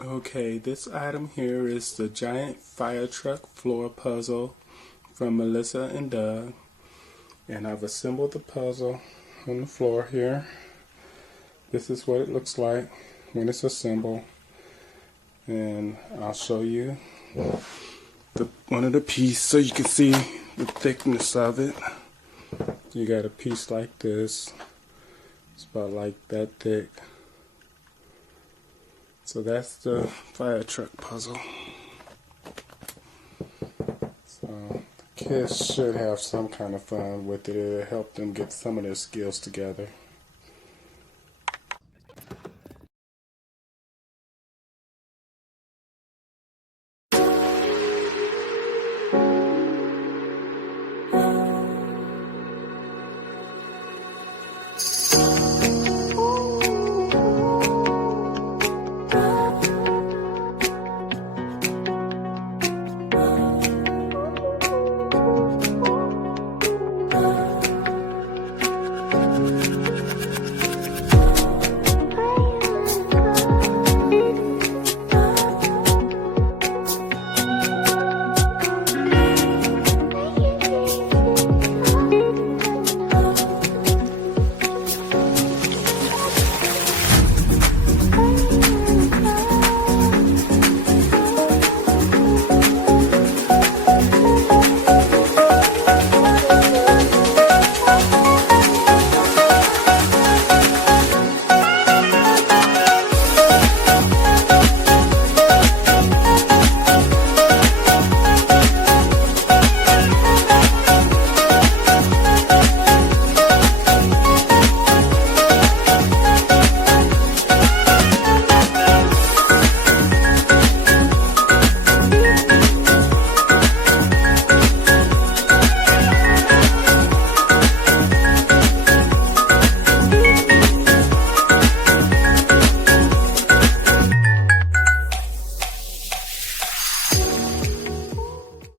Okay, this item here is the giant fire truck floor puzzle from Melissa and Doug. And I've assembled the puzzle on the floor here. This is what it looks like when it's assembled. And I'll show you one of the pieces so you can see the thickness of it. You got a piece like this. It's about like that thick. So that's the fire truck puzzle. So the kids should have some kind of fun with it. It'll help them get some of their skills together.